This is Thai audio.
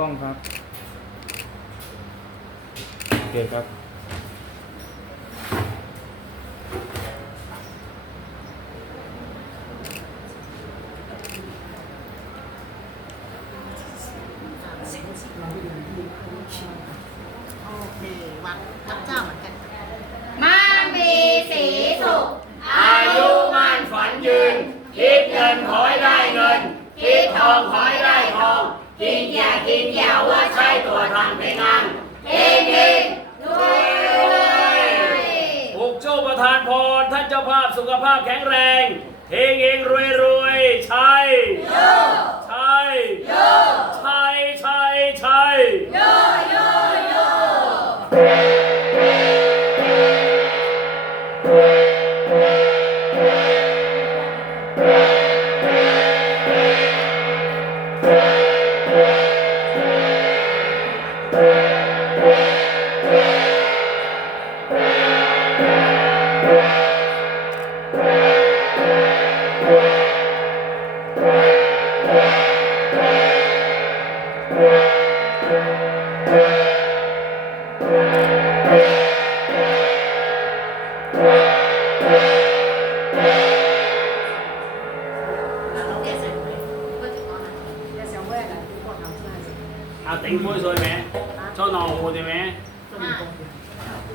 กล้องครับ โอเคครับ โอเควัดทับเจ้าเหมือนกัน มั่มีสีสุข อายุม่ฝันยืน คิดเงินขอให้ได้เงิน คิดทองขอให้ได้ กินอย่ากินอย่าว่าใช้ตัวทำไปนั่งเองเองรวยรวยผูกโชคประทานพร ท่านเจ้าภาพสุขภาพแข็งแรงเฮงเฮงรวยรวยใช่ใช่ แล้ เอาเต็งโป้ยซวยไหมช่อนอโฮใช่ไหม